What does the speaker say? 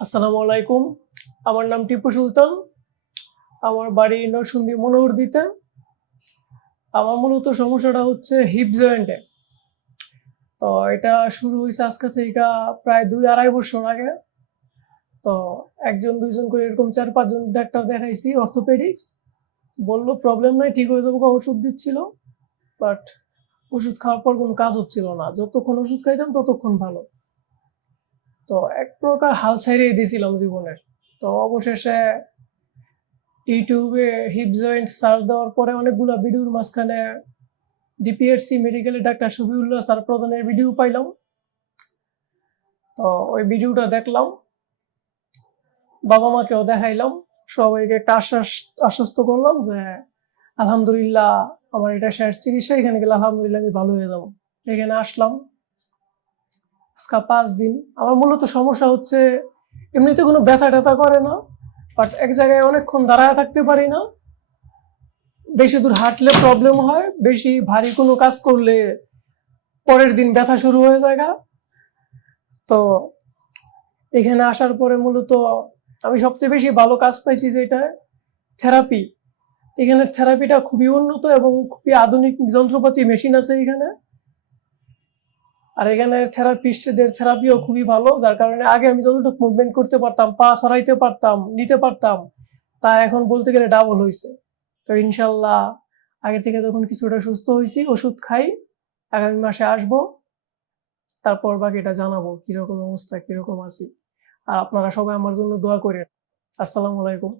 আসসালামু আলাইকুম। আমার নাম টিপু সুলতান। আমার বাড়ি নরসুন্দি মনোহরদিতে। আমার মূলত সমস্যাটা হচ্ছে হিপ জয়েন্টে তো এটা শুরু হয়েছে আজকে থেকে প্রায় দুই আড়াই বছর আগে। তো একজন, দুইজন করে এরকম চার পাঁচজন ডাক্তার দেখাইছি অর্থোপেডিক্স বলল প্রবলেম নাই, ঠিক হয়ে যাব, ওষুধ দিচ্ছিল। বাট ওষুধ খাওয়ার পর কোনো কাজ হচ্ছিল না। যতক্ষণ ওষুধ খাইতাম, ততক্ষণ ভালো। তো এক প্রকার হাল ছাইড়েই দিয়েছিলাম জীবনের। তো অবশেষে ইউটিউবে হিপ জয়েন্ট সার্চ দেওয়ার পরে অনেকগুলো ভিডিওর মাঝখানে ডিপিএসসি মেডিকেলের ডাক্তার শফিউল্লাহ স্যার প্রধানের ভিডিও পাইলাম। তো ওই ভিডিওটা দেখলাম বাবা মাকেও দেখাইলাম, সবাইকে একটা আশ্বাস, আশ্বস্ত করলাম যে আলহামদুলিল্লাহ আমার এটা শেষ চিকিৎসা, এখানে গেলে আলহামদুলিল্লাহ আমি ভালো হয়ে যাব। এখানে আসলাম। আজকে পাঁচ দিন। আমার মূলত সমস্যা হচ্ছে, এমনিতে কোনো ব্যথা ট্যাথা করে না বাট এক জায়গায় অনেকক্ষণ দাঁড়ায় থাকতে পারি না। বেশি দূর হাঁটলে প্রবলেম হয়, বেশি ভারী কোনো কাজ করলে পরের দিন ব্যথা শুরু হয়ে যায়গা তো এখানে আসার পরে মূলত আমি সবচেয়ে বেশি ভালো কাজ পাইছি যেটা থেরাপি এখানের থেরাপিটা খুবই উন্নত এবং খুবই আধুনিক যন্ত্রপাতি মেশিন আছে এখানে। আর এখানে থেরাপিস্টদের থেরাপিও খুবই ভালো, যার কারণে আগে আমি যতটুকু মুভমেন্ট করতে পারতাম, পা সরাইতে পারতাম, নিতে পারতাম, তা এখন বলতে গেলে ডাবল হয়েছে তো ইনশাল্লাহ আগে থেকে যখন কিছুটা সুস্থ হয়েছি ওষুধ খাই, আগামী মাসে আসব, তারপর বাকি এটা জানাব, কীরকম অবস্থা, কীরকম আছি। আর আপনারা সবাই আমার জন্য দোয়া করেন। আসসালামু আলাইকুম।